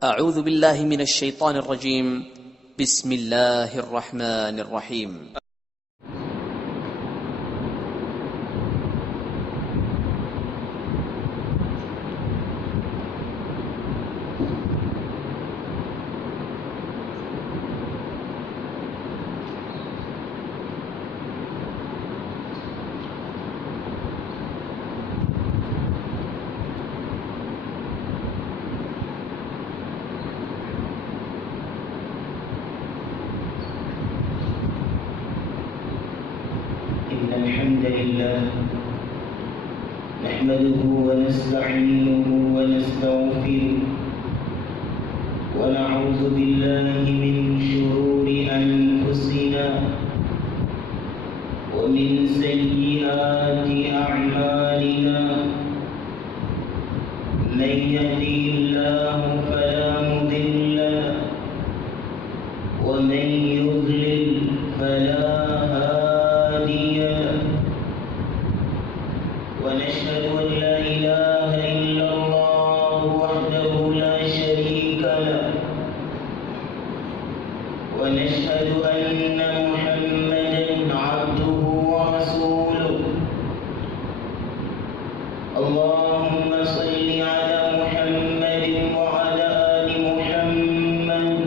أعوذ بالله من الشيطان الرجيم. بسم الله الرحمن الرحيم. إن الحمد لله نحمده ونستعينه ونستغفره ونعوذ بالله من شرور أنفسنا ومن سيئات أعمالنا. من يهده الله فلا مضل له ومن يضلل فلا ونشهد أن لا إله إلا الله وحده لا شريك له ونشهد أن محمدا عبده ورسوله. اللهم صل على محمد وعلى آل محمد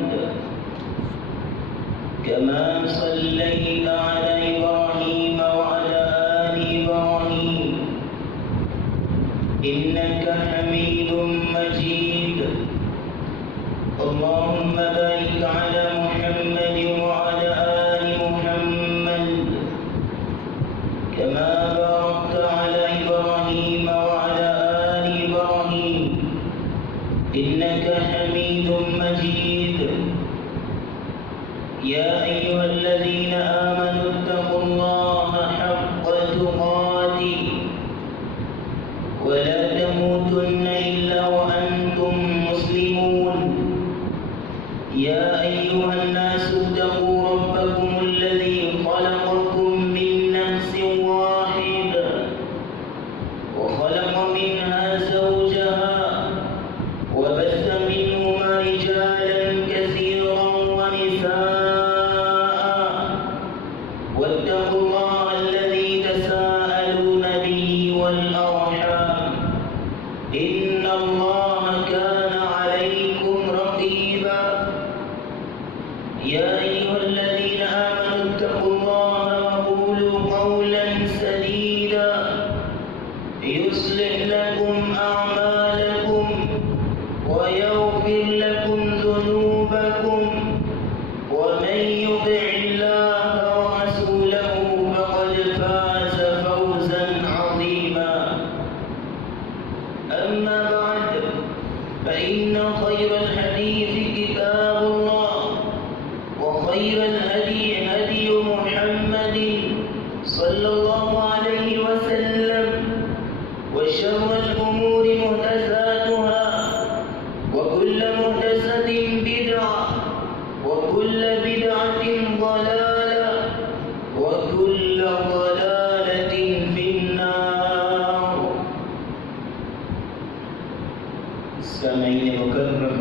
كما صليت على إبراهيم وعلى آل إبراهيم إنك حميد مجيد. اللهم بارك على محمد وعلى آل محمد كما باركت على إبراهيم وعلى آل إبراهيم إنك حميد مجيد. يا أيها الذين آمنوا اتقوا الله حق تقاته ولا تموتن إلا وأنتم مسلمون. يا أيها الناس اتقوا ربكم الذي خلقكم من نفس واحدة وخلق منها زوجها وبث منهما رجالا كثيرا ونساء واتقوا الله الذي تساءلون به والأرحام إن الله كان عليكم رقيبا. يا أيها الذين آمنوا اتقوا الله وقولوا قولا سديدا يصلح لكم أعمالكم ويغفر لكم ذنوبكم ومن يطع الله ورسوله فقد فاز فوزا عظيما. أما بعد فإن خير الحديث كتاب الله وخير الهدي هدي محمد صلى الله عليه وسلم وشر الأمور محدثاتها وكل محدثة بدعة وكل بدعة ضلالة وكل ضلالة في النار. سامعین مکرم،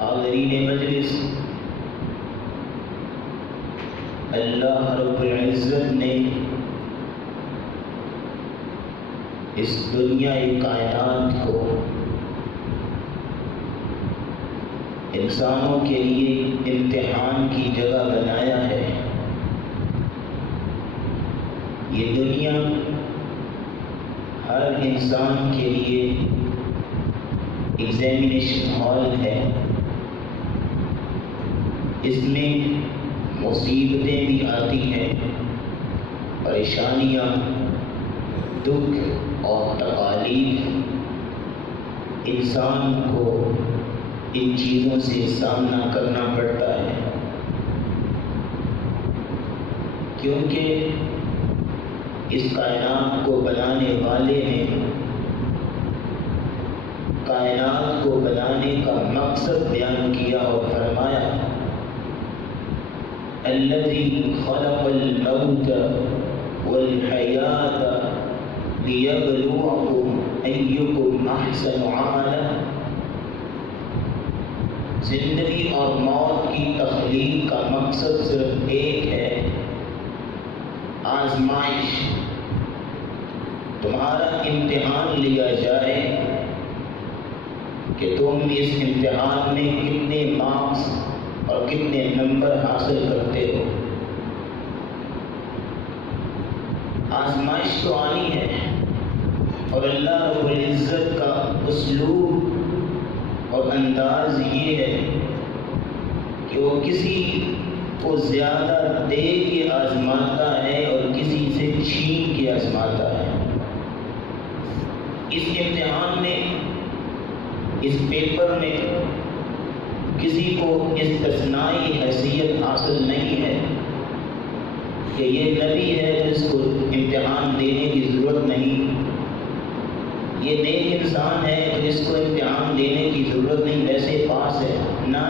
حاضرین مجلس، اللہ رب العزت نے اس دنیا کائنات کو انسانوں کے لیے امتحان کی جگہ بنایا ہے. یہ دنیا ہر انسان کے لیے ایگزامینیشن ہال ہے. اس میں مصیبتیں بھی آتی ہیں، پریشانیاں، دکھ اور تکالیف. انسان کو ان چیزوں سے سامنا کرنا پڑتا ہے کیونکہ اس کائنات کو بنانے والے نے کائنات کو بنانے کا مقصد بیان کیا اور فرمایا الذی خلق الموت والحیات لیبلوکم أيكم أحسن عملا زندگی اور موت کی تخلیق کا مقصد صرف ایک ہے، آزمائش۔ تمہارا امتحان لیا جائے کہ تم اس امتحان میں کتنے مارکس اور کتنے نمبر حاصل کرتے ہو۔ آزمائش تو آنی ہے، اور اللہ رب العزت کا اسلوب اور انداز یہ ہے کہ وہ کسی کو زیادہ دے کے آزماتا ہے اور کسی سے چھین کے آزماتا ہے۔ اس امتحان میں، اس پیپر میں کسی کو استثنائی حیثیت حاصل نہیں ہے کہ یہ نبی ہے جس کو امتحان دینے کی ضرورت نہیں، یہ نیک انسان ہے جس کو امتحان دینے کی ضرورت نہیں، ویسے پاس ہے۔ نہ،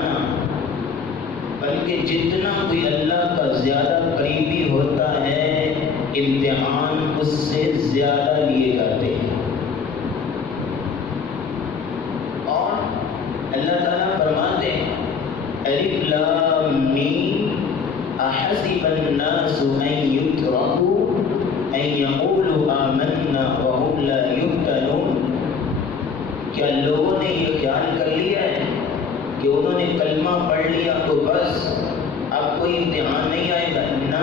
بلکہ جتنا کوئی اللہ کا زیادہ قریبی ہوتا ہے، امتحان اس سے زیادہ لیے جاتے ہیں۔ اور اللہ تعالیٰ فرماتے ہیں الف لام میم احسب الناس ان یترکوا ان یقولوا آمنا وهم لا یفتنون۔ کیا لوگوں نے یہ خیال کر لیا ہے کہ انہوں نے کلمہ پڑھ لیا تو بس اب کوئی امتحان نہیں آئے گا؟ نہ،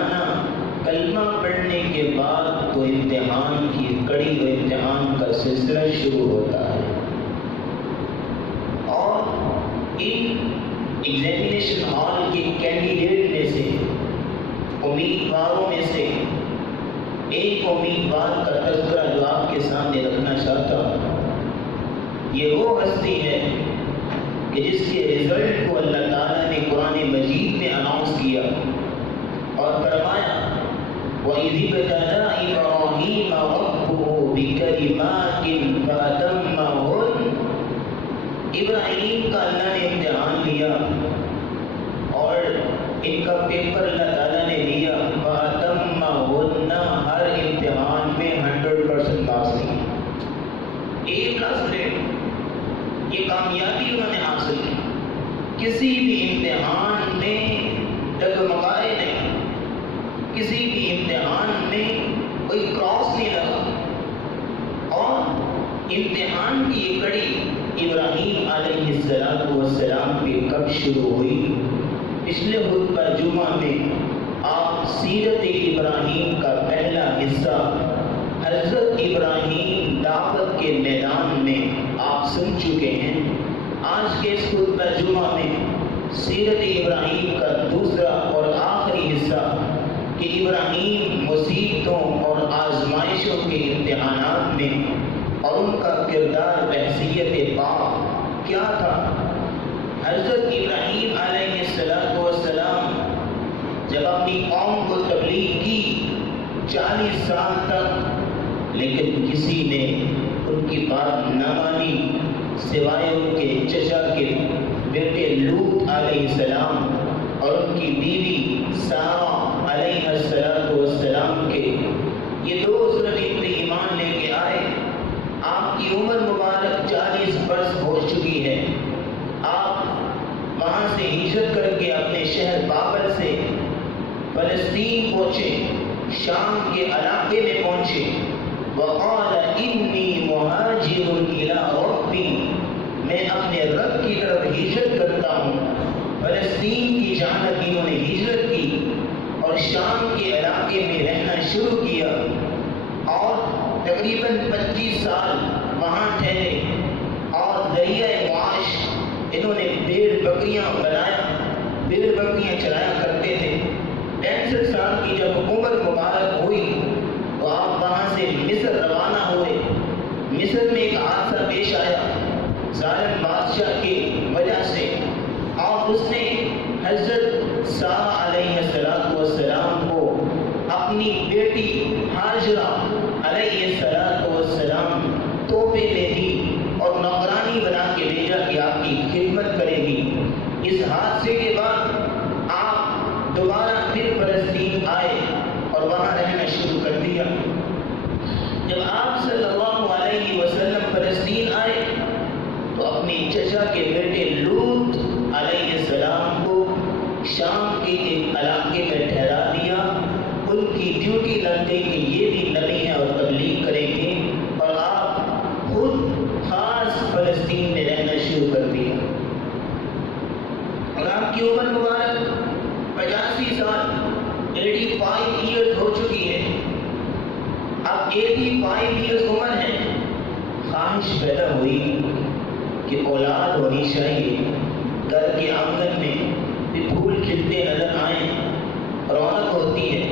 کلمہ پڑھنے کے بعد تو امتحان کی کڑی و امتحان کا سلسلہ شروع ہوتا ہے۔ اور ان ایگزامینیشن ہال کے کینڈیڈیٹ میں سے، امیدواروں میں سے ایک امیدوار کا تذکرہ جو آپ کے سامنے رکھنا چاہتا ہوں، یہ وہ ہستی ہے کہ جس کے رزلٹ کو اللہ تعالیٰ نے قرآن مجید میں اناؤنس کیا اور فرمایا وَإِذِ ابْتَلَىٰ إِبْرَاهِيمَ رَبُّهُ بِكَلِمَاتٍ فَأَتَمَّهُنَّ۔ ابراہیم کا اللہ نے امتحان لیا اور ان کا پیپر اللہ تعالیٰ نے لیا، فَأَتَمَّهُنَّ، ہر امتحان میں 100% پاس کی، A+، یہ کامیابی انہوں نے حاصل کی، کسی بھی امتحان میں ڈگمگائے نہیں، کسی بھی امتحان میں کوئی کراس نہیں لگا۔ اور امتحان کی یہ کڑی ابراہیم علیہ السلام پہ کب شروع ہوئی؟ پچھلے خطبہ جمعہ میں آپ سیرت ابراہیم کا پہلا حصہ حضرت ابراہیم دعوت کے میدان میں آپ سن چکے ہیں۔ آج کے اس خطبہ جمعہ میں سیرت ابراہیم کا دوسرا اور آخری حصہ کہ ابراہیم مصیبتوں اور آزمائشوں کے امتحانات میں اور ان کا کردار بحیثیت پاک کیا تھا۔ حضرت ابراہیم علیہ السلام جب اپنی قوم کو تبلیغ کی 40 سال تک، لیکن کسی نے ان کی بات نہ مانی سوائے ان کے چچا کے بیٹے لوط علیہ السلام اور ان کی بیوی سارہ علیہ السلام کے۔ یہ دو حضرت ایمان لے کے آئے، آپ کی عمر مبارک 40 برس ہو چکی ہے، آپ وہاں سے ہجرت کر کے اپنے شہر بابل سے فلسطین پہنچے، شام کے علاقے میں پہنچے۔ وقال انی مہاجر الی ربی، میں اپنے رب کی طرف ہجرت کرتا ہوں۔ فلسطین کی جانب انہوں نے ہجرت کی اور شام کے علاقے میں رہنا شروع کیا، اور تقریباً 25 سال وہاں ٹھہرے، اور ذریعہ معاش انہوں نے بھیڑ بکریاں بنایا، بھیڑ بکریاں چلایا کرتے تھے۔ 65 سال کی جب عمر مبارک ہوئی تو آپ وہاں سے مصر روانہ ہوئے۔ مصر میں ایک حادثہ پیش آیا ظالم بادشاہ کی وجہ سے، اور اس نے حضرت سارہ علیہ السلام کو اپنی بیٹی ہاجرہ علیہ السلام تحفے میں دی اور نوکرانی بنا کے بھیجا کہ آپ کی خدمت کرے گی۔ اس حادثے کے بعد آپ دوبارہ پھر فلسطین آئے اور وہاں رہنا شروع کر دیا۔ جب آپ صلی اللہ علیہ وسلم فلسطین آئے تو اپنی چچا کے بیٹے لوط علیہ السلام کو شام کے ایک علاقے میں ٹھہرا دیا. ان کی ڈیوٹی لگ گئی کہ یہ بھی نبی ہیں اور تبلیغ کریں گے، اور آپ خود خاص فلسطین میں رہنا شروع کر دیا. اور آپ کی عمر مبارک 85 سال 85 ایئرز ہو چکی ہے. اب 85 ایئرز عمر ہے. خواہش پیدا ہوئی کہ اولاد ہونی چاہیے، گھر کے آنگن میں بھی پھول کھلتے نظر آئیں، رونق ہوتی ہے.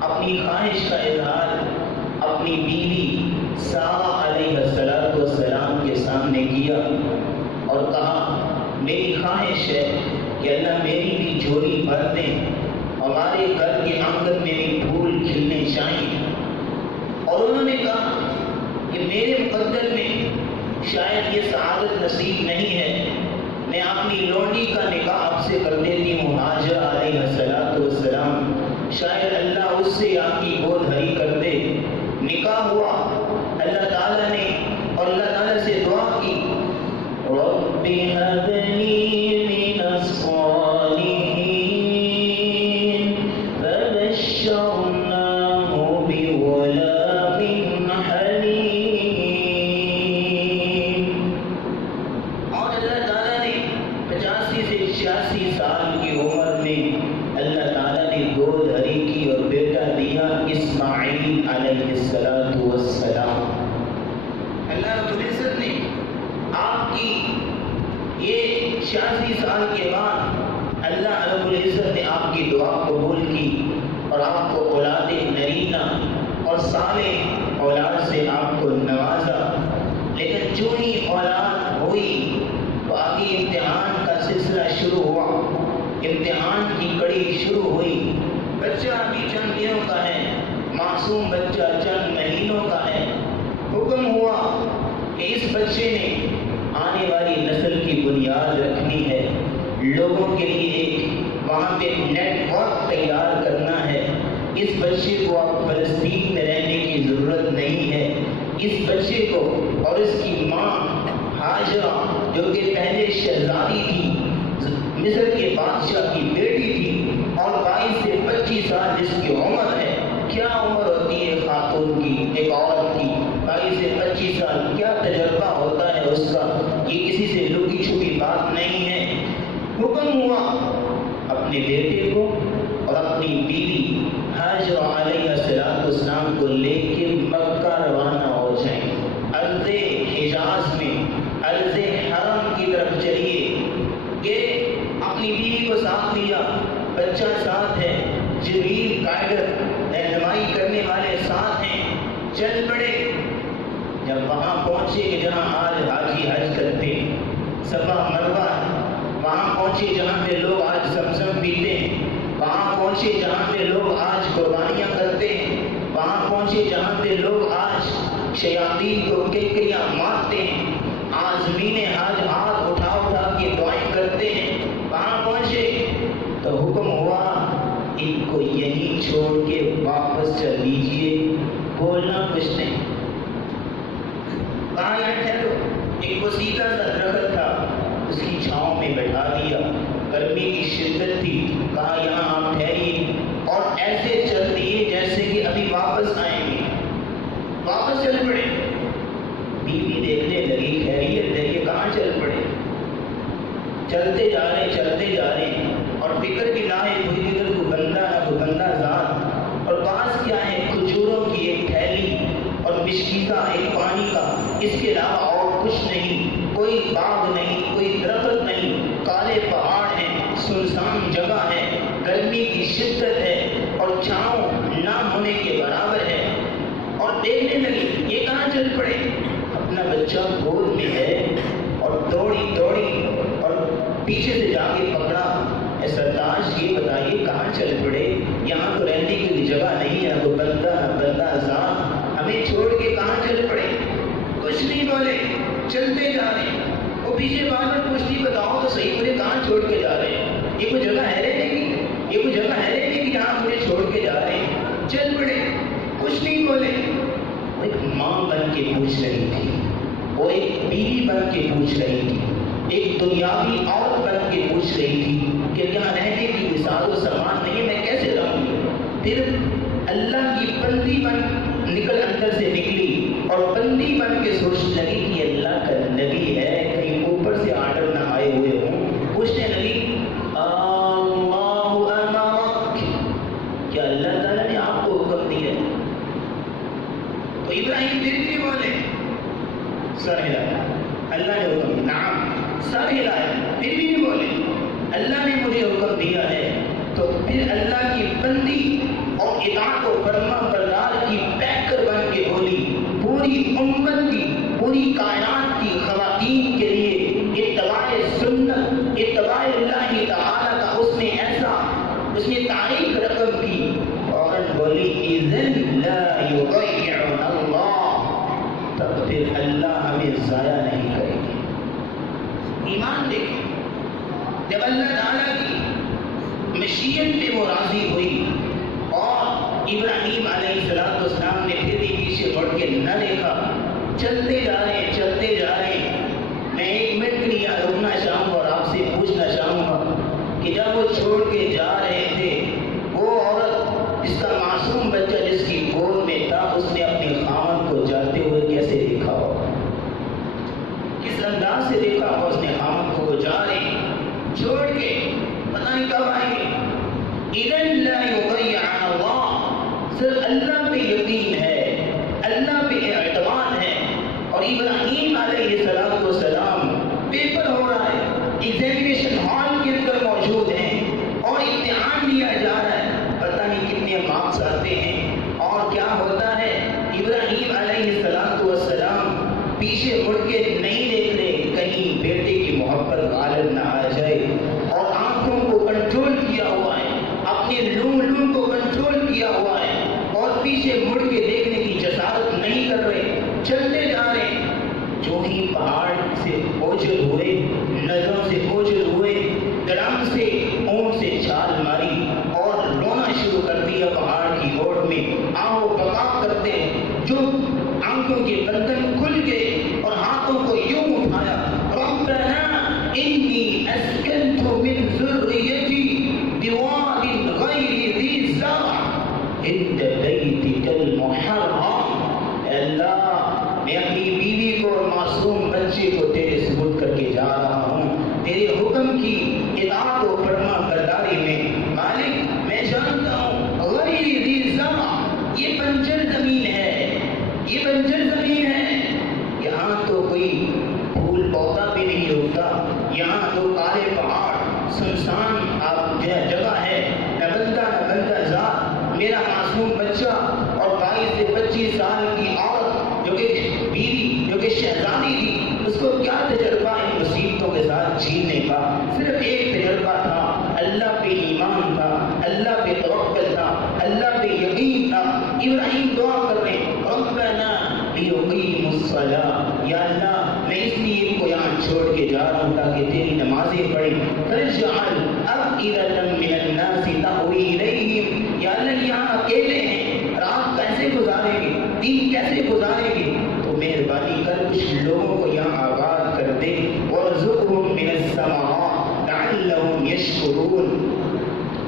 اپنی خواہش کا اظہار اپنی بیوی سارہ علیہ السلام کے سامنے کیا اور کہا میری خواہش ہے کہ اللہ میری بھی جھولی بھر دیں، ہمارے گھر کے آنگن میں بھی پھول کھلنے چاہیے. اور انہوں نے کہا کہ میرے مقدر میں شاید یہ سعادت نصیب نہیں ہے، میں اپنی لونڈی کا نکاح آپ سے کر دیتی ہوں، ہاجرہ علیہ السلام، شاید اللہ اس سے آپ کی گود بھری کر دے. نکاح ہوا. اللہ تعالیٰ نے اور اللہ تعالیٰ سے دعا کی، رب هب لي من الصالحين فبشرناه بغلام حليم. اور اللہ تعالیٰ نے 85 سے 86 سال کی عمر میں اللہ تعالیٰ نے گود بھری کی اور بیٹا دیا اسماعیل علیہ السلام. اللہ رب العزت نے آپ کی یہ 86 سال کے بعد اللہ رب العزت نے آپ کی دعا قبول کی اور آپ کو اولاد نرینہ اور صالح اولاد سے آپ کو نوازا. لیکن جو ہی اولاد ہوئی تو آگے امتحان کا سلسلہ شروع ہوا. امتحان کی کڑی شروع ہوئی. بچہ ابھی چند دنوں کا ہے، معصوم بچہ چند مہینوں کا ہے. حکم ہوا کہ اس بچے نے آنے والی نسل کی بنیاد رکھنی ہے، لوگوں کے لیے ایک وہاں پہ نیٹ ورک تیار کرنا ہے. اس بچے کو اب فلسطین میں رہنے کی ضرورت نہیں ہے. اس بچے کو اور اس کی ماں ہاجرہ جو کہ پہلے شہزادی تھی، مصر کے بادشاہ کی بیٹی تھی اور 22 سے 25 سال جس کی عمر ہے. کیا عمر ہوتی ہے خاتون کی، ایک عورت کی 22 سے 25 سال، کیا تجربہ ہوتا ہے اس کا، یہ کسی سے لکی چھپی بات نہیں ہے. حکم ہوا اپنے بیٹے کو اور اپنی بیوی ہاجرہ علیہ السلام کو لے کے مکہ روانہ ہو جائیں. ارض حجاز میں ارض حرم کی طرف چلیے. کہ اپنی بیوی کو ساتھ لیا، بچہ ساتھ ہے، جبریل قائدر رہنمائی کرنے والے ساتھ ہیں. چل پڑے. جب وہاں پہنچے کہ جہاں آج حاجی حج کرتے، صفا مروہ، وہاں پہنچے جہاں پہ لوگ آج زمزم پیتے ہیں، وہاں پہنچے جہاں پہ لوگ آج قربانیاں کرتے ہیں، وہاں پہنچے جہاں پہ لوگ آج شیاطین کو کیکریاں مارتے ہیں، عازمین حج ہاتھ اٹھا اٹھا کے دعائیں کرتے ہیں. وہاں پہنچے تو حکم ہوا ان کو یہیں چھوڑ کے واپس چل دیجیے، بولنا کچھ نہیں. کہاں یہاں ٹھہرو. ایک وسیلہ سا درخت تھا، اس کی چھاؤں میں بٹھا دیا. گرمی کی شدت تھی، کہا یہاں آپ ٹھہریے اور ایسے چل دیے جیسے کہ ابھی واپس آئیں گے. واپس چل پڑے. بیوی دیکھنے لگی خیریت ہے، یہ کہاں چل پڑے. چلتے جا رہے ہیں اور فکر کی لاحق ہوئی ادھر کو بندہ نہ کو بندہ ذات. اور پاس کیا ہے؟ کھجوروں کی ایک تھیلی اور مشکیزہ ایک پانی کا، اس کے علاوہ اور کچھ نہیں. کوئی باغ نہیں، کوئی درخت نہیں، کالے پہاڑ ہیں، سنسان جگہ ہے، گرمی کی شدت ہے اور چھاؤں نہ ہونے کے برابر ہے. اور دیکھنے لگی یہ کہاں چل پڑے. اپنا بچہ گود میں ہے اور دوڑی اور پیچھے سے جا کے پکڑا. اے سرتاج یہ بتائیے کہاں چل پڑے، یہاں تو رہنے کی کوئی جگہ نہیں ہے، وہ بندہ نہ بندہ ذات، ہمیں چھوڑ کے کہاں چل پڑے. کچھ نہیں بولے، چلتے جا رہے ہیں. وہ پیچھے بار بار پوچھتی بتاؤ تو صحیح مجھے کہاں چھوڑ کے جا رہے ہیں، یہ کوئی جگہ ہے رہنے کی، یہ کوئی جگہ ہے رہنے کی جہاں مجھے چھوڑ کے جا رہے ہیں. چل پڑے. کچھ نہیں بولے. وہ ایک ماں بن کے پوچھ رہی تھی، وہ ایک بیوی بن کے پوچھ رہی تھی. ایک دنیاوی عورت بن کے پوچھ رہی تھی کہ یہاں رہنے کی کوئی ساز و سامان نہیں ہے، میں کیسے رہوں گی؟ پھر اللہ کی بندی بن نکل اندر سے نکلی اور بندی بن کے سوچنے لگی کہ اللہ کا نبی ہے، کہیں اوپر سے آرڈر نہ آئے ہوئے ہوں۔ پوچھنے لگی اللہ امرک، کیا اللہ تعالیٰ نے آپ کو حکم دیا؟ تو ابراہیم پھر بھی بولے سر ہلایا، اللہ نے حکم دیا، نعم، سر ہلایا، پھر بھی بولے اللہ نے مجھے حکم دیا ہے۔ تو پھر اللہ کی بندی اور اطاعت و فرما بردار کی پیکر بن کے بولی، پوری امت کی، پوری کائنات کی خواتین کے لیے اتباع سنت، اتباع اللہ تعالیٰ کا اس نے تعریف رقم کی، عورت بولی اذن لا یضیعنا اللہ، تب پھر اللہ ہمیں ضائع نہیں کرے گی۔ ایمان دیکھیں، جب اللہ تعالیٰ کی مشیت پہ وہ راضی ہوئی اور ابراہیم علیہ السلام نے پھر بھی پیچھے مڑ کے نہ دیکھا، چلتے جا رہے ہیں، چلتے جا رہے ہیں۔ میں ایک منٹ کے لیے رکنا چاہوں گا اور آپ سے پوچھنا چاہوں گا کہ جب وہ چھوڑ کے جا رہے تھے، وہ عورت جس کا معصوم بچہ جس کی گود میں تھا، اس نے اپنے خاوند کو جاتے ہوئے کیسے دیکھا ہو، کس انداز سے دیکھا ہو اس نے خاوند کو؟ وہ جا رہے چھوڑ کے، پتہ نہیں کب آئیں گے۔ اذن لا یضیعنا اللہ، صرف اللہ پہ یقین ہے، اللہ پہ اعتماد ہے۔ اور ابراہیم علیہ السلام پیپر ہو رہا ہے، ایگزامینیشن ہال کے اندر موجود ہیں اور امتحان لیا جا رہا ہے، پتہ نہیں کتنے مارکس آتے ہیں اور کیا ہوتا ہے۔ ابراہیم علیہ السلام پیچھے مڑ کے نہیں دیکھ رہے کہیں بیٹے کی محبت غالب نہ آ جائے، اور آنکھوں کو کنٹرول کیا ہوا ہے، اپنے لوں کو کنٹرول کیا ہوا ہے، اور پیچھے مڑ کے دیکھنے کی جسارت نہیں کر رہے، چلتے جا رہے۔ جو ہی پہاڑ سے اوجھل ہوئے، نظروں سے اوجھل ہوئے، درم سے اونٹ سے چھال ماری اور رونا شروع کر دیا پہاڑ کی اوٹ میں، آہو بقا کرتے، جو آنکھوں کے بندن کھل گئے اور ہاتھوں کو یوں اٹھایا، ربنا انی اسکنت من ذریتی بواد غیر ذی زرع عند بیتک المحرم، اللہ میں اپنی بیوی کو اور معصوم بچے کو تیرے سپرد کر کے جا رہا ہوں، تیرے حکم کی اطاعت و فرما برداری میں۔ مالک میں جانتا ہوں غیر ذی زرع، یہ بنجر زمین ہے، یہ بنجر زمین ہے، یہاں تو کوئی پھول پودا بھی نہیں ہوتا، یہاں تو کالے پہاڑ، سنسان جگہ ہے، نہ بندہ ذات، میرا معصوم بچہ اور 22 سے 25 سال کی عورت جو کہ بیوی، جو کہ شہزادی تھی، اس کو کیا تجربہ ان مصیبتوں کے ساتھ جینے کا؟ صرف ایک تجربہ تھا، اللہ پہ ایمان تھا، اللہ پہ توکل تھا، اللہ پہ یقین تھا۔ ابراہیم دعا کر رہے ہیں، ربنا لیقیموا الصلاۃ، یا اللہ میں اس لیے ان کو یہاں چھوڑ کے جا رہا ہوں تاکہ تیری نمازیں پڑھیں، فاجعل افئدة من الناس تهوی الیہم، یا اللہ یہاں اکیلے ہیں، رات کیسے گزاریں گے، دن کیسے گزاریں گے، تو مہربانی کر کچھ لوگوں کو یہاں آباد کر دے، وارزقهم من الثمرات لعلهم یشکرون،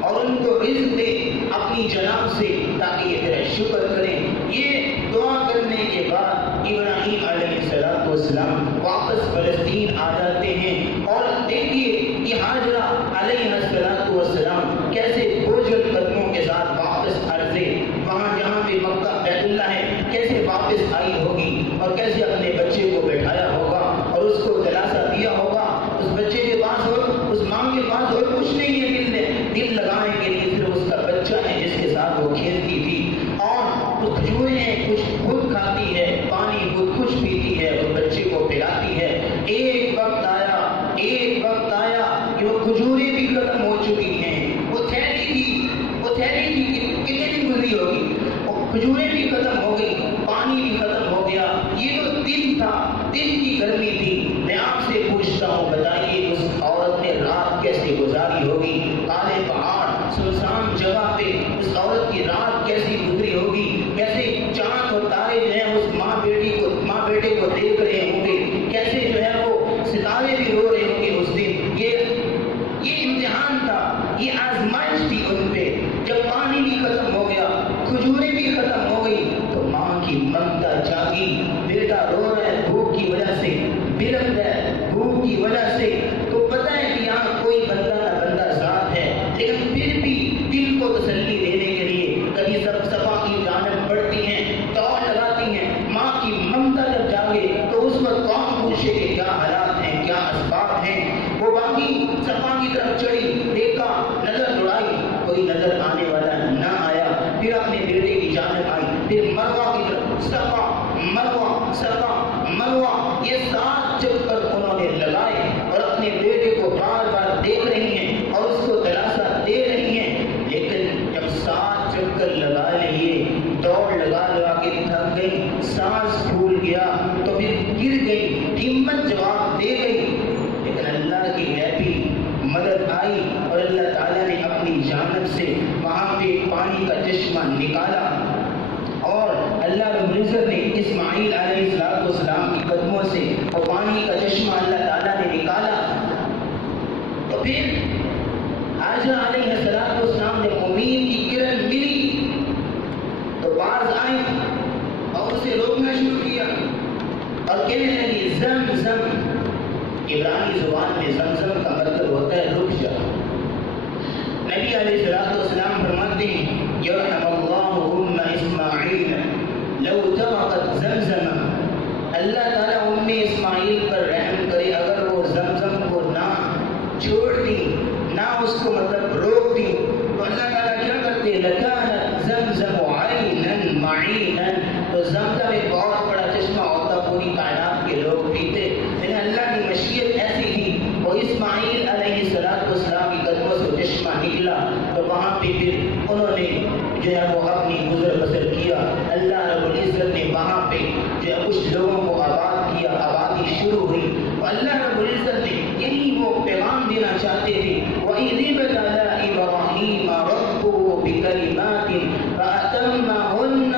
اور ان کو رزق دے اپنی جناب سے تاکہ یہ تیرا شکر کریں۔ یہ دعا کرنے کے بعد ابراہیم علیہ السلام واپس فلسطین آ جاتے ہیں، اور دیکھیے یہ ہاجرہ علیہ السلام کیسے بوجھل قدموں کے ساتھ واپس عرضے، وہاں جہاں پہ مکہ بیت اللہ ہے، کیسے واپس آئی ہوگی اور کیسے اپنے بچے کو بیٹھایا ہوگا اور اس کو دلاسا دیا ہوگا۔ اس بچے کے پاس اور اس ماں کے پاس اور کچھ نہیں ہے دل لگانے کے لیے، صرف اس کا بچہ ہے جس کے ساتھ وہ کھیلتی تھی، اور وہ کھجوریں ہیں، کچھ خود کھاتی ہے، پانی خود کچھ پیتی ہے، اس بچے کو پلاتی ہے۔ ایک وقت آیا کہ وہ کھجوریں بھی ختم ہو چکی ہیں، وہ تھیلی تھی کتنے دن گزری ہوگی، وہ کھجوریں بھی ختم ہو گئی، پانی بھی ختم ہو گیا۔ یہ تو دن تھا، دن کی گرمی تھی۔ میں آپ سے پوچھتا ہوں، بتائیے اس عورت نے رات کیسے گزاری ہوگی؟ کالے پہاڑ، سنسان جگہ پہ اس عورت کی رات کیسی گزری ہوگی؟ کیسے چاند اور تارے جو ہیں اس ماں بیٹے کو دیکھ رہے ہوں گے، کیسے جو ہے وہ ستارے بھی رو رہے وجہ سے تو پتہ ہے کہ یہاں کوئی بندہ نہ بندہ ساتھ ہے، لیکن پھر بھی دل کو تسلی دینے کے لیے کبھی صفا کی جانب بڑھتی ہیں، دوڑ لگاتی ہیں۔ ماں کی ممتا جب جاگے تو اس وقت کون پوچھے کہ کیا حالات ہیں، کیا اسباب ہیں۔ وہ باقی صفا کی طرف چڑھی، دیکھا، نظر دوڑائی، کوئی نظر آنے والا نہ آیا، پھر اپنے بیٹے کی جانب آئی، پھر مروہ کی طرف، صفا مروہ صفا مروہ، یہ 7 چکر انہوں نے لگائے اور اپنے بیٹے کو بار بار دیکھ رہی ہیں اور اس کو دلاسا دے رہی ہیں۔ لیکن جب 7 چکر لگا لیے، دوڑ لگا لگا کے تھک گئی، سانس پھول گیا تو پھر گر گئی، ہمت جواب دے گئی، لیکن اللہ کی غیبی مدد آئی اور اللہ تعالیٰ نے اپنی جانب سے وہاں پہ پانی کا چشمہ نکالا اور اللہ رب العزت نے اسماعیل علیہ السلام کی قدموں سے وہ پانی کا چشمہ اللہ تعالیٰ نے نکالا۔ تو پھر حاجرہ علیہ السلام نے امید کی کرن ملی تو باز آئی اور اسے روکنا شروع کیا اور کہنے لگی زمزم، عبرانی زبان میں زمزم کا مطلب ہوتا ہے رک جا۔ نبی علیہ السلام فرماتے ہیں یرحم اللہ ام اسماعیل لو ترکت زمزم، اللہ تعالیٰ ام اسماعیل پر رحم کرے اگر وہ زمزم کو نہ چھوڑ دی، نہ اس کو مطلب روک دی، تو اللہ تعالیٰ کیا کرتے؟ لکانت زمزم عینا معینا، تو زمزم ایک بہت بڑا چشمہ ہوتا، پوری کائنات کے لوگ پیتے، لیکن اللہ کی مشیت ایسی تھی وہ اسماعیل علیہ السلام کی قدموں سے چشمہ نکلا تو وہاں پہ پھر انہوں نے جو ہے وہ اپنی گزر بسر کیا۔ اللہ رب العزت نے وہاں پہ جو ہے کچھ لوگوں کو آباد کیا، آبادی شروع ہوئی، تو اللہ رب العزت نے یہی وہ پیغام دینا چاہتے تھے وَإِذِ ابْتَلَىٰ إِبْرَاهِيمَ رَبُّهُ بِكَلِمَاتٍ فَأَتَمَّهُنَّ،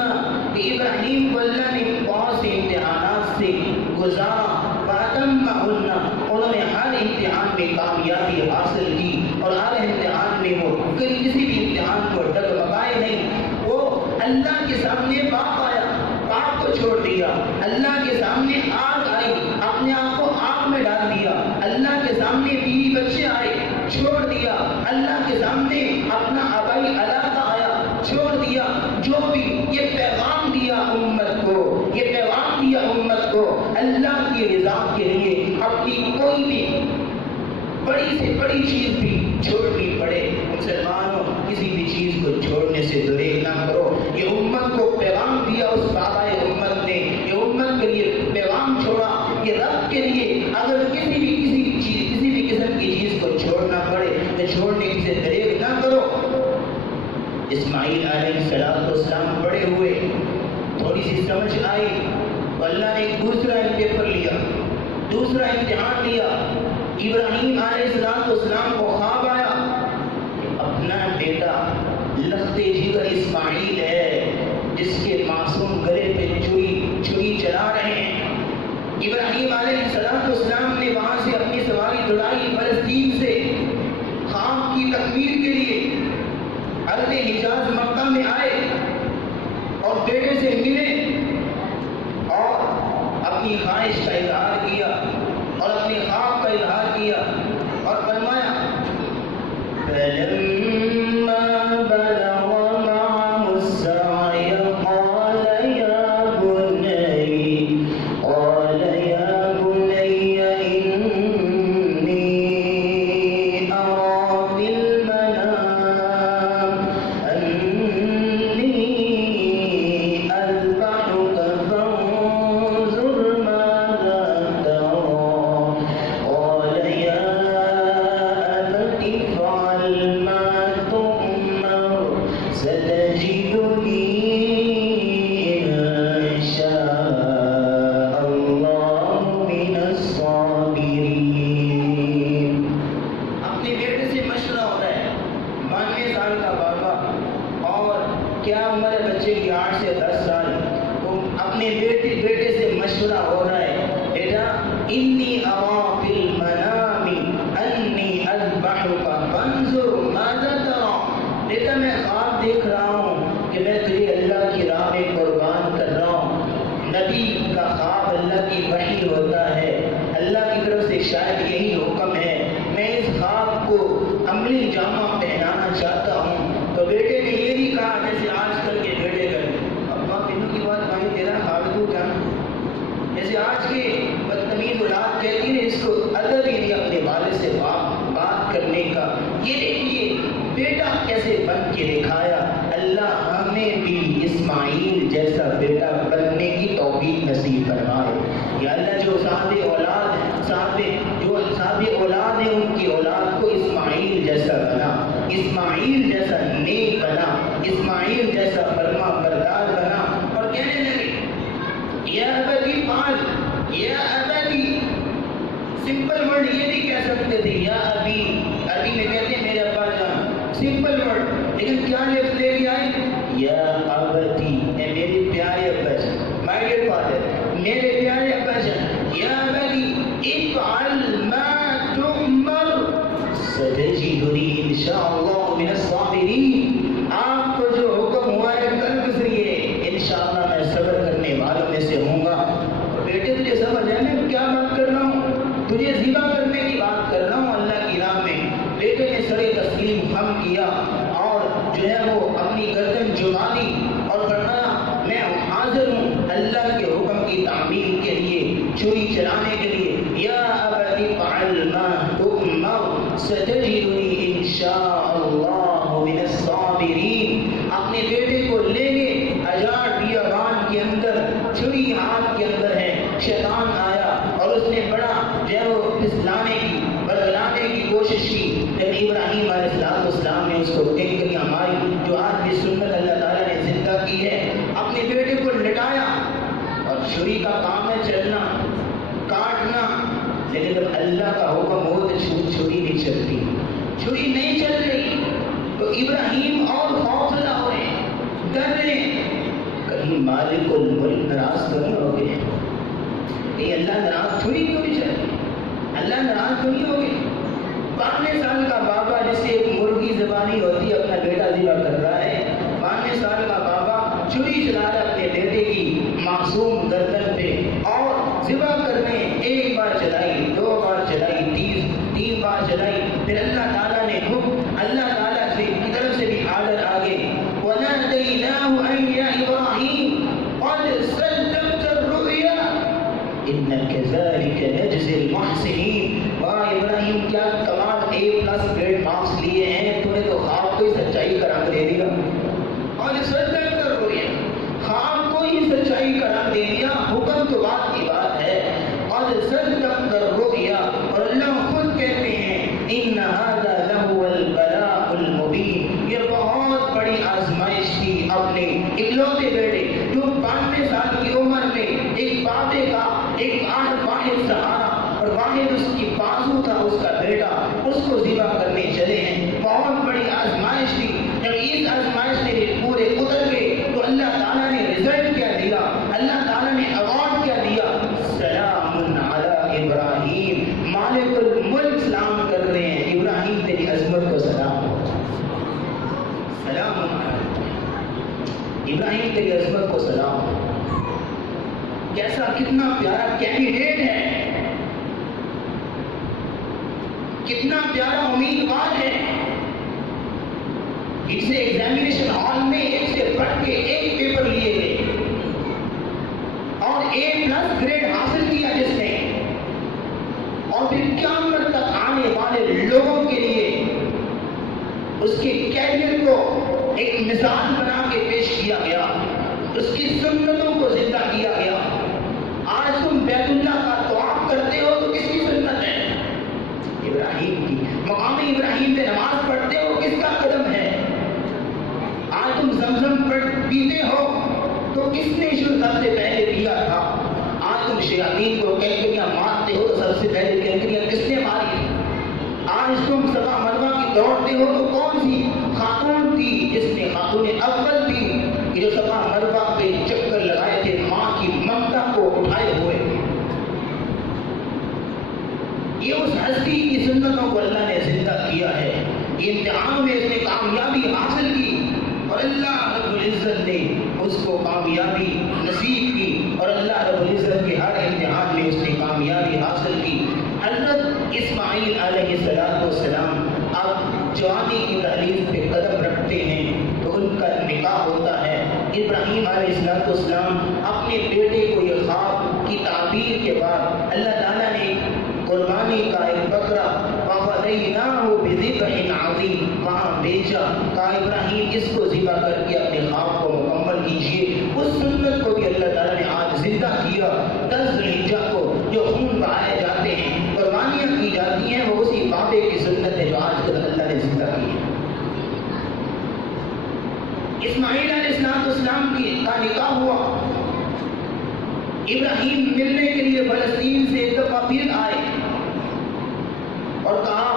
کہ ابراہیم کو اللہ نے بہت سے امتحانات سے گزارا، فَأَتَمَّهُنَّ، انہوں نے ہر امتحان میں کامیابی حاصل کی اور ہر امتحان میں وہ کسی بھی امتحان کو ڈگمگائے نہیں۔ وہ اللہ کے سامنے باپ آیا، باپ کو چھوڑ دیا، اللہ کے سامنے آگ آئی، اپنے آپ کو آگ میں ڈال دیا، اللہ کے سامنے بیوی بچے آئے، چھوڑ دیا، اللہ کے سامنے اپنا آبائی علاقہ آیا، چھوڑ دیا، جو بھی یہ پیغام دیا امت کو، یہ پیغام دیا امت کو اللہ کی رضا کے لیے اپنی کوئی بھی بڑی سے بڑی چیز بھی چھوڑنی پڑے، مسلمانوں کسی بھی چیز کو چھوڑنے سے دریغ نہ کرو۔ یہ امت کو پیغام دیا اس بابائے امت نے، یہ امت کے لیے پیغام چھوڑا، یہ رب کے لیے اگر کسی بھی قسم کی چیز کو چھوڑنا پڑے تو چھوڑنے سے دریغ نہ کرو۔ اسماعیل علیہ السلام بڑے ہوئے، تھوڑی سی سمجھ آئی تو اللہ نے ایک دوسرا پیپر لیا، دوسرا امتحان لیا۔ ابراہیم علیہ السلام کو خواب آیا، اپنا بیٹا سے شاید یہی حکم ہے، میں اس خواب کو عملی جامہ پہنانا چاہتا ہوں۔ تو بیٹے نے یہ بھی کہا جیسے آج کل کے بیٹے کرتے، ابا بینوں کی بات بھائی تیرا خواب تو کیا، جیسے آج کے بدتمیز اولاد کہتی ہے اس کو ادب ہی نہیں اپنے والد سے بات کرنے کا۔ یہ دیکھیے بیٹا کیسے بن کے دکھایا۔ اللہ ہمیں بھی اسماعیل جیسا بیٹا بننے کی توفیق نصیب فرمائے۔ یا اللہ جو صاحب اولاد ہیں ان کی اولاد کو اسماعیل جیسا بنا، اسماعیل جیسا نیک بنا، اسماعیل جیسا فرما بردار بنا۔ اور کہنے لگے یا ابتی فعل، یا ابتی، سمپل ورڈ یہ بھی کہہ سکتے تھے یا ابی، عربی میں کہتے ہیں میرے ابا جان، سمپل ورڈ، لیکن کیا لفظ لے کے آئے یا ابتی، اے میرے پیارے ابا جان، مائی ڈیئر فادر، میرے پیارے ابا جان، یا ابتی افعل ما تؤمر ستجدنی انشاءاللہ من الصابرین۔ آپ کو جو حکم ہوا ہے کر گزریے، انشاءاللہ میں صبر کرنے والوں میں سے ہوں گا۔ اور بیٹے تجھے سمجھ ہے میں کیا بات کر رہا ہوں، تجھے ذبح کرنے کی بات کر رہا ہوں اللہ کی راہ میں۔ بیٹے نے سر تسلیم خم کیا اور جو ہے وہ اپنی گردن جھکا دی اور فرمایا میں حاضر ہوں اللہ کے حکم کی تعمیل کے لیے، چھری چلانے کے لیے۔ یا ابت افعل ما تؤمر ستجدنی انشاءاللہ من الصابرین۔ اپنے بیٹے کو لے گئے ہزار بیابان کے اندر، چھری ہاتھ کے اندر ہے، شیطان آیا اور اس نے بڑا جو ہے وہ پھسلانے کی بدلانے کی کوشش کی، لیکن ابراہیم علیہ السلام نے اس کو کنکریاں ماری، جو آج بھی سنت اللہ تعالیٰ نے زندہ کی ہے۔ اپنے بیٹے کو لٹایا اور چھری کا کام ہے چلنا کاٹنا، لیکن جب اللہ کا حکم ہو تو چھری نہیں چلتی، چھری نہیں چل رہی تو ابراہیم اور حوصلہ ہو رہے ہیں، ڈر رہے ہیں کہیں مالک الملک ناراض تو نہیں ہو گئے، کہیں اللہ ناراض چھری کیوں نہیں چل رہی، اللہ ناراض تو نہیں ہو گئے۔ 52 سال کا بابا جسے ایک مرغی زبانی ہوتی ہے اپنا بیٹا ذبح کر رہا ہے، 52 سال کا بابا چھری چلا رہا ہے اپنے بیٹے کی معصوم گردن پہ، اور ذبح کرنے ایک بار چلائی، 2 بار چلائی، 3 بار چلائی، پھر اللہ تعالیٰ نے حکم، اللہ تعالیٰ کی طرف سے بھی آرڈر آگے وَنَادَيْنَاهُ أَن يَا إِبْرَاهِيمُ قَدْ صَدَّقْتَ الرُّؤْيَا إِنَّ كَذَلِكَ نَجْزِي الْمُحْسِنِينَ۔ واہ ابراہیم کیا کمال، A+ گریڈ مارکس لیے ہیں، تو نے تو خواب کو ہی سچائی کا رنگ دے دیا، اور صدقت الرؤیا، خواب کو ہی سچائی کا رنگ دے دیا، حکم تو بات کی بات ہے، اور صدقت الرؤیا۔ اور اللہ خود کہتے ہیں ان ھذا لہو البلاء المبین، یہ بہت بڑی آزمائش تھی اپنے اکلوتے بیٹے جو 92 سال کی عمر میں ایک بابے کا ایک واحد سہارا اور واحد اس کی بازو تھا اس کا بیٹا، اس کو ذبح کرنے چلے ہیں، بہت بڑی آزمائش تھی۔ جب اس آزمائش نے پورے اتر گئے تو اللہ تعالیٰ نے رزلٹ کیا دیا، اللہ تعالیٰ نے ایوارڈ کیا دیا، سلام علی ابراہیم، مالک الملک سلام کر رہے ہیں، ابراہیم تیری عظمت کو سلام، سلام ابراہیم تیری عظمت کو سلام۔ کیسا کتنا پیارا کینڈیڈیٹ ہے، کتنا پیارا امیدوار ہے، اس سے ایگزامینیشن ہال میں ایک سے بڑھ کے ایک پیپر لیے گئے اور A+ گریڈ حاصل کیا جس نے، اور پھر قیامت تک آنے والے لوگوں کے لیے اس کے کیریئر کو ایک مثال بنا کے پیش کیا گیا، اس کی سنتوں کو زندہ کیا گیا۔ آج تم بیت اللہ کا طواف کرتے ہو تو کس کی سنت ہے؟ ابراہیم کی۔ مقام ابراہیم پہ نماز پڑھتے ہو کس کا قدم ہے؟ آج تم زمزم پیتے ہو تو کس نے سب سے پہلے پیا تھا؟ آج تم شیاطین کو کنکریاں مارتے ہو تو سب سے پہلے کنکریاں کس نے ماری؟ آج تم صفا مروہ کی دوڑتے ہو تو کون سی خاتون تھی جس نے خاتون اول تھی کہ جو صفا مروہ پہ چکر لگائے تھے ماں کی ممتا کو اٹھائے ہوئے؟ یہ اس ہستی کی سنتوں کو اللہ نے زندہ کیا ہے، یہ امتحان میں اس نے کامیابی حاصل کی اور اللہ رب العزت نے اس کو کامیابی نصیب کی، اور اللہ رب العزت کے ہر امتحان میں اس نے کامیابی حاصل کی۔ حضرت السلام اپنے بیٹے کو یہ خواب کی تعبیر کے بعد اللہ تعالیٰ نے قربانی کا ایک بکرا وَفَدَيْنَاهُ بِذِبْحٍ عَظِيمٍ وہاں بیچا، کہا ابراہیم اس کو ذبح کر کے اپنے خواب کو مکمل کیجیے۔ اس سنت کو بھی اللہ تعالیٰ نے آج زندہ کیا۔ 10 ذوالحجہ کو جو خون بہائے جاتے ہیں، قربانیاں کی جاتی ہیں، وہ اسی بابے کی سنت ہے جو آج کل اللہ نے زندہ کی ہے۔ اسماعیل علیہ السلام کا نکاح ہوا، ابراہیم ملنے کے لیے فلسطین سے ایک دفعہ پھر آئے اور کہا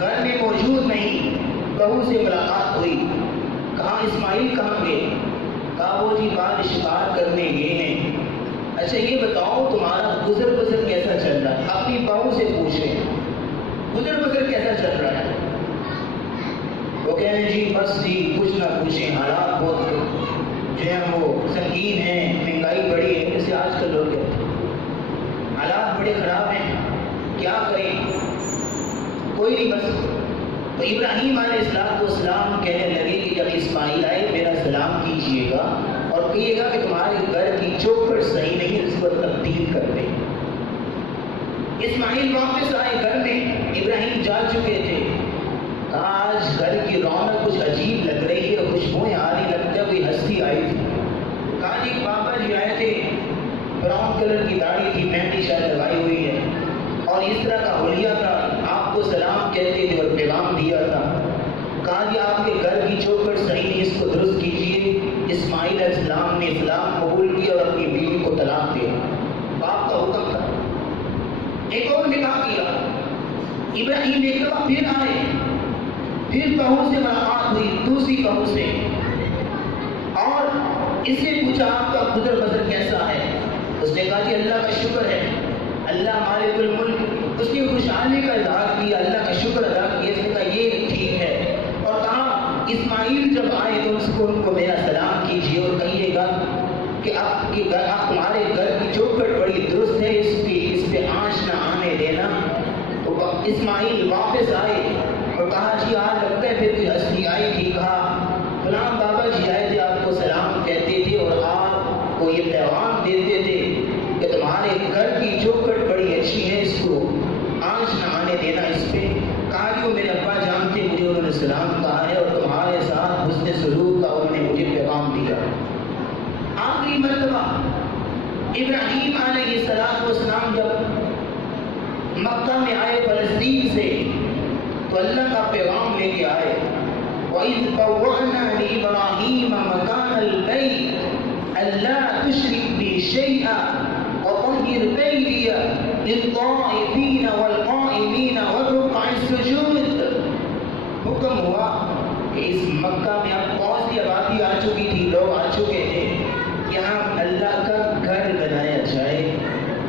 گھر میں موجود نہیں، بہو سے ملاقات ہوئی، کہا اسماعیل کہاں گئے؟ کہا وہ جی باہر شکار کرنے گئے ہیں۔ اچھا یہ بتاؤ تمہارا گزر بسر کیسا چل رہا ہے؟ اپنی بہو سے پوچھیں گزر بسر کیسا چل رہا ہے؟ وہ کہہ رہے جی بس جی کچھ نہ پوچھیں، حالات بہت جو ہے وہ سنگین ہیں، مہنگائی بڑی ہے، جیسے آج کل لوگ کہتے ہیں حالات بڑے خراب ہیں، کیا کریں، کوئی نہیں بس۔ تو ابراہیم علیہ السلام کہنے لگے کہ جب اسماعیل آئے میرا سلام کیجیے گا اور کہیے گا کہ تمہارے گھر کی چوکھٹ صحیح نہیں ہے، اس کو تبدیل کر دیں۔ اسماعیل واپس آئے گھر میں، ابراہیم جا چکے تھے، آج گھر کی رونق کچھ عجیب لگ رہی ہے، خوشبوئیں آ رہی، لگتا ہے کوئی ہستی آئی تھی۔ کہا جی بابا جی آئے تھے، براؤن کلر کی داڑھی تھی، مہندی شاید لگائی ہوئی ہے اور اس طرح کا حلیہ تھا، آپ کو سلام کہتے تھے اور پیغام دیا تھا۔ کہا جی آپ کے گھر کی چوکھٹ صحیح نہیں، اس کو درست کیجیے۔ اسماعیل علیہ السلام نے اسلام قبول کیا اور اپنی بیوی کو طلاق دیا، باپ کا حکم تھا۔ ایک اور نکاح کیا، ابراہیم ایک دفعہ پھر آئے، پھر بہو سے ملاقات ہوئی، دوسری بہو سے، اور اس سے پوچھا آپ کا گزر بسر کیسا ہے؟ اس نے کہا جی اللہ کا شکر ہے، اللہ مالک الملک۔ اس نے خوشحالی کا اظہار کیا، اللہ کا شکر ادا کیا، اس نے کہا یہ ٹھیک ہے، اور کہا اسماعیل جب آئے تو ان کو میرا سلام کیجیے اور کہیے گا کہ آپ تمہارے گھر کی چوکھٹ بڑی درست ہے، اس پہ آنچ نہ آنے دینا۔ تو اسماعیل واپس آئے اور کہا جی آج لگتا ہے پھر کوئی ہستی آئی تھی، کہا فلاں بابا جی آئے تھے، آپ کو سلام کہتے تھے اور آپ کو یہ پیغام دیتے تھے کہ تمہارے گھر کی چوکھٹ بڑی اچھی ہے، اس کو آنچ نہ آنے دینا اس پہ۔ کہا جی وہ میرے ابا جان تھے، مجھے انہوں نے سلام کہا ہے اور تمہارے ساتھ حسن سلوک کا انہوں نے مجھے پیغام دیا۔ آخری مرتبہ ابراہیم علیہ السلام جب مکہ میں آئے فلسطین سے تو اللہ کا پیغام لے کے آئے، وَإِذْ بَوَّأْنَا لِإِبْرَاهِيمَ مَكَانَ الْبَيْتِ أَلَّا تُشْرِكْ بِي شَيْئًا وَطَهِّرْ بَيْتِيَ لِلطَّائِفِينَ وَالْقَائِمِينَ وَالرُّكَّعِ السُّجُودِ۔ حکم ہوا کہ اس مکہ میں اب بہت سی آبادی آ چکی تھی، لوگ آ چکے تھے، یہاں اللہ کا گھر بنایا جائے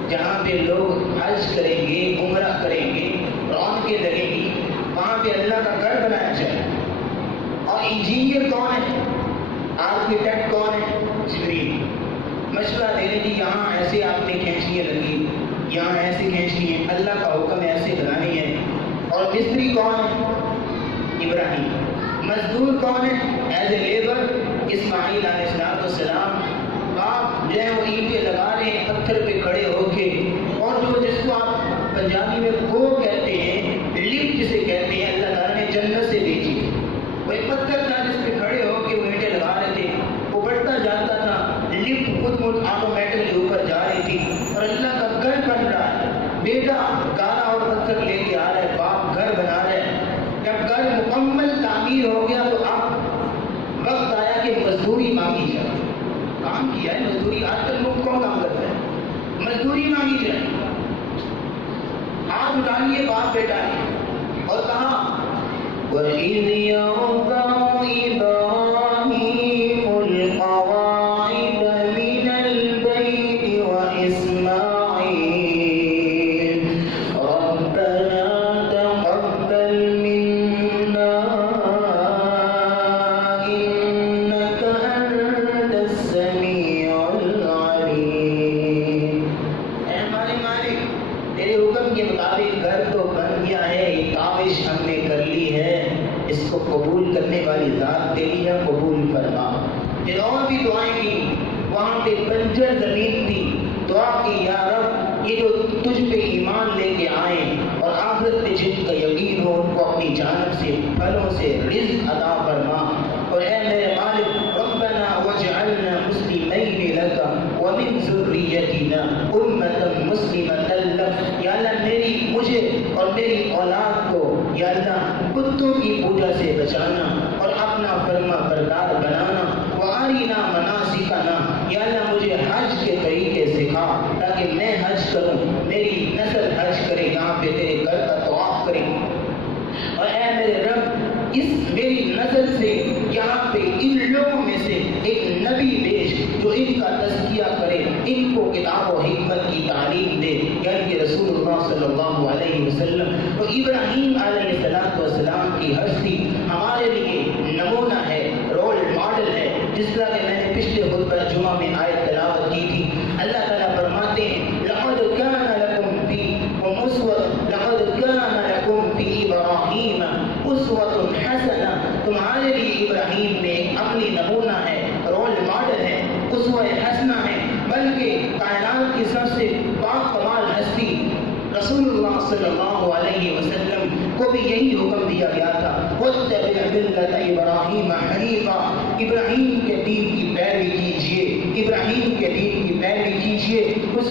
جہاں پہ لوگ حج کریں گے، عمرہ کریں گے، رونقیں لگیں گی، وہاں پہ اللہ کا گھر بنایا جائے۔ اور انجینئر کون ہے، آرکیٹیکٹ کون ہے؟ جبریل۔ مشورہ دے رہے جی یہاں ایسے آپ نے کھینچنیاں لگی، یہاں ایسے کھینچنی ہے، اللہ کا حکم ایسے بنانی ہے۔ اور مستری کون ہے؟ ابراہیم۔ مزدور کون ہے ایز اے لیبر؟ اسماعیل علیہ السلام۔ آپ جو ہے وہ اینٹیں لگا رہے ہیں پتھر پہ کھڑے ہو کے، اور جو جس کو آپ پنجابی میں گو کہتے ہیں، لفٹ جسے کہتے ہیں، اللہ تعالیٰ نے جنت سے بھیجی۔ وہ ایک پتھر تھا جس پہ کھڑے ہو کے وہ اینٹیں لگا رہے تھے، وہ بڑھتا جاتا تھا، لفٹ خود مخود آٹومیٹکلی اوپر جا رہی تھی، اور اللہ کا گھر بن رہا ہے۔ بیٹا گالا اور پتھر لے کے آ رہا ہے، باپ گھر بنا رہے ہیں۔ جب گھر مکمل تعمیر ہو گیا تو اب وقت آیا کہ مزدوری مانگی جائے۔ کام کیا ہے مزدوری، آج کل لوگ کون کام کرتے ہیں؟ مزدوری مانگی جائے۔ ہاتھ اٹھا لیے باپ بیٹا نے اور کہا وَإِذْ يَرْفَعُ إِبْرَاهِيمُ الْقَوَاعِدَ مِنَ الْبَيْتِ وَإِسْمَاعِيلُ رَبَّنَا تَقَبَّلْ مِنَّا إِنَّكَ أَنْتَ السَّمِيعُ الْعَلِيمُ۔ اے ہمارے مالک، تیرے حکم کے مطابق گھر تو بن گیا ہے، ایک کاوش ہم نے کر لی ہے، اس کو قبول کرنے والی ذات تیری ہے، قبول فرما۔ پھر اور بھی دعائیں کی، وہ بنجر زمین تھی، دعا کی یا رب یہ جو تجھ پہ ایمان لے کے آئیں اور آخرت پہ جن کا یقین ہو ان کو اپنی جانب سے پھلوں سے رزق عطا فرما۔ اور اے میرے مالک ربنا واجعلنا مسلمین لک ومن ذریتنا امة مسلمة لک، یا اللہ مجھے اور میری اولاد کو یا اللہ کتوں کی پوجا سے بچانا اور اپنا فرما بردار بنانا۔ وارنا مناسکنا، یا اللہ مجھے حج کے طریقے سکھا تاکہ میں حج کروں، میری نسل حج کرے، یہاں پہ تیرے گھر کا طواف کرے۔ اور اے میرے رب اس میری نسل سے یہاں پہ ان لوگوں میں سے ایک نبی بھیج جو ان کا تزکیہ کرے، ان کو کتاب و حکمت کی تعلیم دے، یعنی کہ رسول اللہ صلی اللہ علیہ وسلم۔ تو ابراہیم علیہ السلام کی ہستی ہمارے لیے نمونہ ہے، رول ماڈل ہے، جس طرح کہ میں نے پچھلے خطبہ جمعہ میں آیت تلاوت کی تھی۔ اللہ تعالیٰ فرماتے ہیں لقد كان لكم فيكم ابراہیم اسوۃ حسنہ، تمہارے لیے ابراہیم میں ایک عملی نمونہ ہے، رول ماڈل ہے، اسوہ حسنہ ہے، بلکہ کائنات کی سب سے پاک کمال ہستی رسول اللہ صلی اللہ علیہ وسلم کو بھی یہی حکم دیا گیا تھا، واتبع ملت ابراہیم حنیفا، ابراہیم کے دین کی پیروی کیجیے، ابراہیم کے دین کی پیروی کیجیے، اس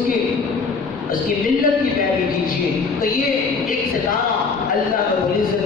کی ملت کی پیروی کیجیے۔ تو یہ ایک ستارہ اللہ رب العزت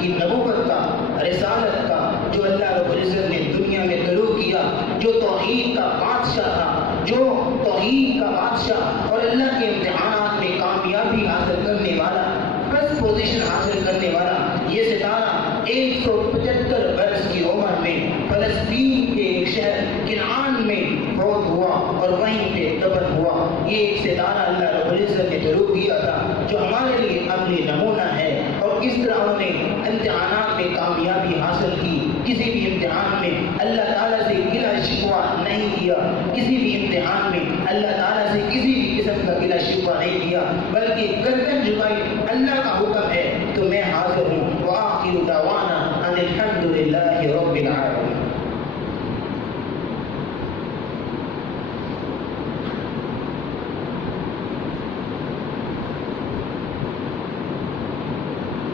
کی نبوت کا، رسالت کا، جو اللہ رب العزت نے دنیا میں طلوع کیا، جو توحید کا بادشاہ تھا، جو توحید کا بادشاہ اور اللہ کے امتحانات میں کامیابی حاصل کرنے والا، فرسٹ پوزیشن حاصل کرنے والا یہ ستارہ 175 برس کی عمر میں فلسطین کے ایک شہر کنعان میں فوت ہوا اور وہیں پہ دفن ہوا۔ یہ ایک ستارہ اللہ رب العزت نے طلوع کیا تھا جو ہمارے لیے عملی نمونہ ہے، اور کس طرح انہوں نے امتحانات میں کامیابی حاصل کی، کسی بھی امتحان میں اللہ تعالیٰ سے گلہ شکوہ نہیں کیا، کسی بھی امتحان میں اللہ تعالیٰ سے کسی بھی قسم کا گلہ شکوہ نہیں کیا، بلکہ گردن جھکائی، اللہ کا حکم ہے تو میں حاضر ہوں۔ وآخر دعوانا ان الحمد للہ رب العالمین۔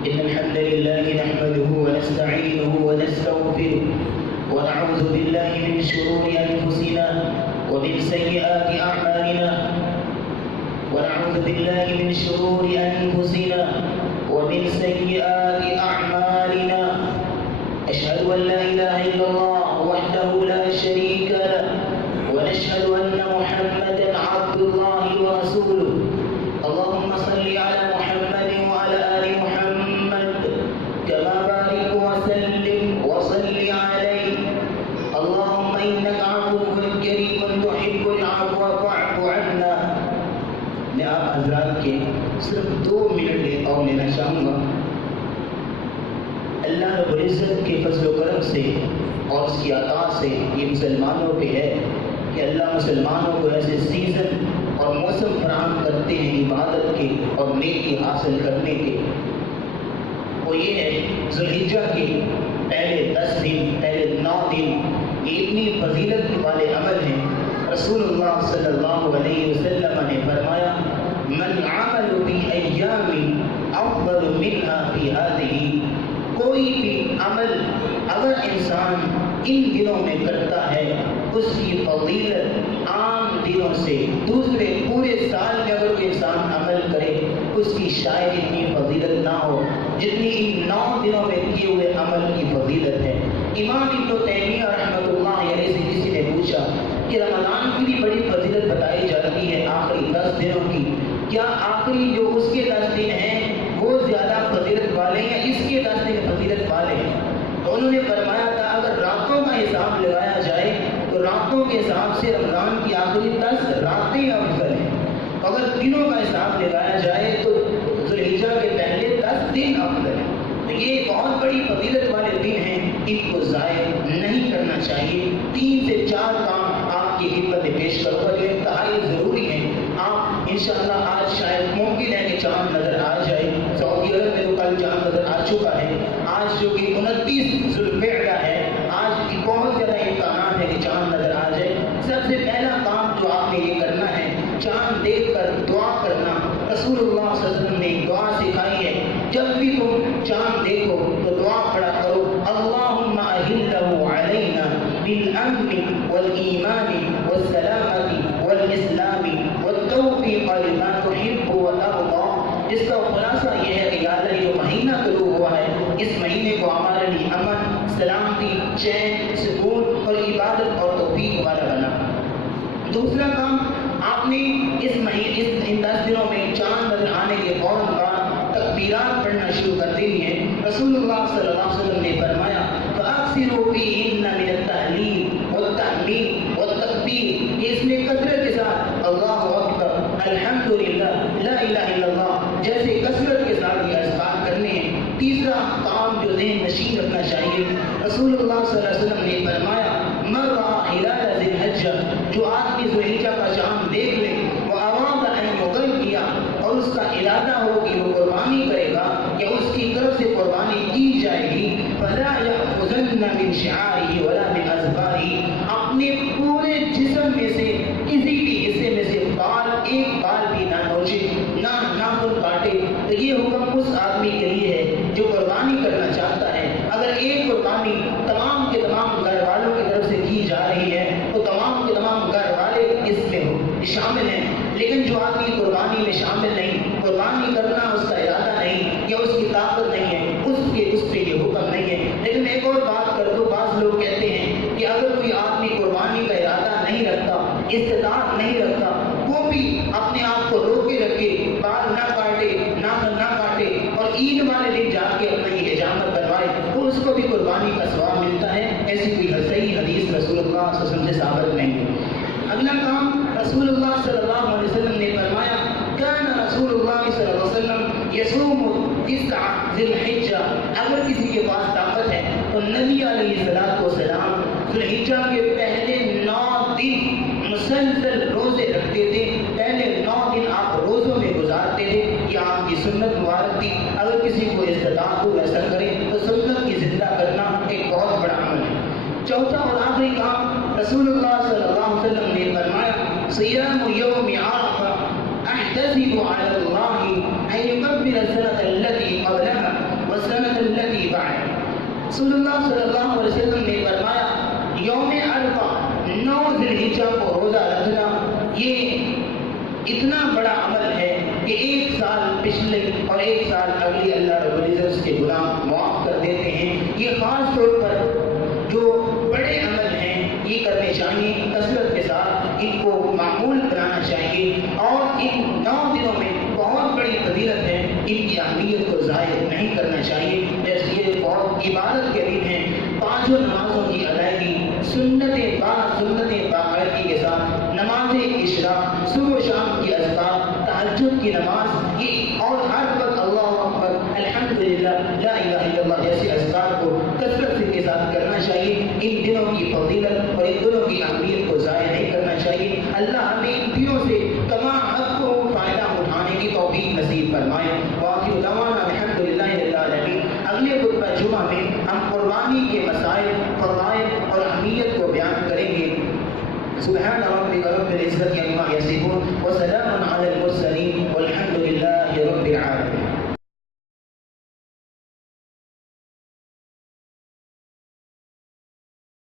إن الحمد لله نحمده ونستعينه ونستغفره ونعوذ بالله من شرور أنفسنا ومن سيئات أعمالنا ونعوذ بالله من شرور أنفسنا ومن سيئات أعمالنا أشهد أن لا إله إلا الله وحده لا شريك له ونشهد أن محمدا عبد الله ورسوله اللهم صل على محمد وعلى آل محمد كما بارك وسلم وصل عليه اللهم إنك عفو كريم تحب العفو فاعف عنا۔ میں آپ حضرات کے صرف 2 منٹ اور لینا چاہوں گا۔ اللہ رب العزت کے فضل و کرم سے اور اس کی عطا سے یہ مسلمانوں پہ ہے کہ اللہ مسلمانوں کو ایسے سیزن اور موسم فراہم کرتے ہیں عبادت کے اور نیکی حاصل کرنے کے۔ وہ یہ ہے ذوالحجہ کے پہلے 10 دن، پہلے 9 دن، یہ اتنی فضیلت والے عمل ہیں۔ رسول اللہ صلی اللہ علیہ وسلم نے فرمایا من عمل فی ایام افضل منها فی هذه، کوئی بھی عمل اگر انسان ان دنوں میں کرتا ہے اس کی فضیلت عام دنوں سے، دوسرے پورے سال میں اگر کوئی انسان عمل کرے اس کی شاید اتنی فضیلت نہ ہو جتنی ان 9 دنوں میں کیے ہوئے عمل کی فضیلت ہے۔ امام ابن تیمیہ رحمۃ اللہ علیہ سے کسی نے پوچھا کہ رمضان کی بھی بڑی فضیلت بتائی جاتی ہے آخری 10 دنوں کی، کیا آخری جو اس کے 10 دن ہیں وہ زیادہ فضیلت والے ہیں یا اس کے 10 دن فضیلت والے ہیں؟ تو انہوں نے فرمایا تھا اگر راتوں کا حساب لگایا جائے تو راتوں کے حساب سے رمضان کی آخری 10 راتیں افضل ہیں، اگر دنوں کا حساب لگایا جائے تو ذوالحجہ کے پہلے 10 دن افضل ہیں۔ تو یہ بہت بڑی فضیلت والے دن ہیں، ان کو ضائع نہیں کرنا چاہیے۔ 3 سے 4 کام آپ کی خدمت میں پیش کروں گا جو انتہائی ضروری ہیں۔ آپ انشاءاللہ آج شاید ممکن ہے کہ چاند نظر آ جائے، سعودی عرب میں تو کل چاند نظر آ چکا ہے، آج جو کہ 29 ذوالقعدہ ہے، آج کی بہت زیادہ امکانات ہے کہ چاند نظر آ جائے۔ سب سے پہلا کام جو آپ جب بھی تم چاند دیکھو تو دعا پڑھا کرو اللہم اہلہ علینا بالامن والایمان والسلامة والاسلام والتوفیق لما تحب وترضى، جس کا خلاصہ یہ ہے کہ یا اللہ جو مہینہ شروع ہوا ہے اس مہینے کو ہمارے لیے امن، سلامتی، چین، سکون اور عبادت اور توفیق والا بنا۔ دوسرا کام آپ نے ان 10 دنوں میں چاند نظر آنے کے فوراً بعد تکبیرات پڑھنا شروع کر دینی ہے۔ رسول اللہ صلی اللہ علیہ وسلم نے فرمایا فَأَكْثِرُوا فِيهِنَّ مِنَ التَّهْلِيلِ وَالتَّحْمِيدِ وَالتَّكْبِيرِ، کہ اس میں کثرت کے ساتھ اللہ اکبر، الحمدللہ، لا الہ الا اللہ جیسے کثرت کے ساتھ یہ اذکار کرنے ہیں۔ تیسرا کام جو ذہن نشین رکھنا چاہیے، رسول اللہ صلی اللہ علیہ وسلم نے فرمایا مَن رَأَىٰ هِلَالَ ذِي الْحِجَّةِ، جو آدمی ذو الحجہ کا چاند دیکھ لے، وَأَرَادَ أَن يُضَحِّيَ، اور اس کا ارادہ ہو کہ وہ قربانی کرے گا یا اس کی طرف سے قربانی کی جائے گی، فَلَا يَأْخُذَنَّ مِن شِعَارِهِ وَلَا مِنْ أَظْفَارِهِ، اپنے پورے جسم میں سے کسی بھی حصے میں سے ایک بال بھی نہ نوچے، نہ ناخن کاٹے۔ تو یہ حکم اس آدمی کے لیے ہے جو قربانی کرنا چاہتا ہے۔ اگر ایک قربانی تمام کے تمام گھر والوں کی طرف سے کی جا رہی ہے تو تمام کے تمام گھر والے اس میں شامل ہیں، لیکن جو آدمی قربانی میں شامل نہیں، قربانی کرنا اس کا ارادہ نہیں یا اس کی طاقت نہیں ہے، اس پہ یہ حکم نہیں ہے۔ لیکن ایک اور بات کر دو، بعض لوگ کہتے ہیں کہ اگر کوئی آدمی قربانی کا ارادہ نہیں رکھتا، استطاعت نہیں رکھتا، وہ بھی اپنے آپ کو روکے رکھے، بال نہ کاٹے، ناخن نہ کاٹے اور عید والے دن جا کے اپنی حجامت کروائے تو اس کو بھی قربانی کا ثواب ملتا ہے۔ ایسی کوئی صحیح حدیث رسول اللہ صلی اللہ علیہ وسلم سے ثابت نہیں ہے۔ اگلا کام رسول اللہ صلی اللہ علیہ وسلم نے فرمایا کان رسول اللہ صلی اللہ علیہ وسلم یصوم 9 ذی الحجہ، اگر کسی کے پاس طاقت ہے تو نبی علیہ السلام ذی الحجہ کے پہلے 9 دن مسلسل روزے رکھتے تھے، پہلے 9 دن آپ روزوں میں گزارتے تھے، یہ آپ کی سنت مبارک تھی۔ اگر کسی کو استطاعت ہو ایسا کرے تو سنت کی زندہ کرنا ایک بہت بڑا عمل ہے۔ چوتھا اور آخری کام رسول اللہ صلی اللہ علیہ وسلم نے فرمایا صیام یوم عرفہ احتسب علی اللہ ان یکفر السنۃ التي قبلها والسنۃ التي بعدها۔ رسول اللہ صلی اللہ علیہ وسلم نے فرمایا یوم عرفہ 9 ذی الحجہ کو روزہ رکھنا یہ اتنا بڑا عمل ہے کہ ایک سال پچھلے اور ایک سال اگلی اللہ رب العزت کے گناہ معاف کر دیتے ہیں۔ یہ خاص طور پر جو بڑے عمل ہیں یہ کرنے چاہیے، کثرت کے ساتھ ان کو معمول بنانا چاہیے، اور ان 9 دنوں میں بہت بڑی فضیلت ہے، ان کی اہمیت کو ظاہر نہیں کرنا چاہیے۔ جیسے یہ بہت عبادت کے دن ہیں، 5 نمازوں کی ادائیگی، سنتیں باقاعدگی کے ساتھ، نماز اشراق، صبح و شام کی اذکار، تہجد کی نماز، یہ اور ہر وقت اللہ اکبر، الحمدللہ، لا الہ الا اللہ جیسے اذکار کو کثرت کے ساتھ کرنا چاہیے۔ ان دنوں کی فضیلت اور ان دنوں کی اہمیت کو ضائع نہیں کرنا چاہیے۔ اللہ ہمیں ان دنوں سے تمام حق کو فائدہ اٹھانے کی توفیق نصیب فرمائے۔ وآخر دعوانا الحمدللہ رب العالمین۔ اگلے خطبہ جمعہ میں ہم قربانی کے مسائل، فضائل اور اہمیت کو بیان کریں گے۔ سبحان ربک رب العزت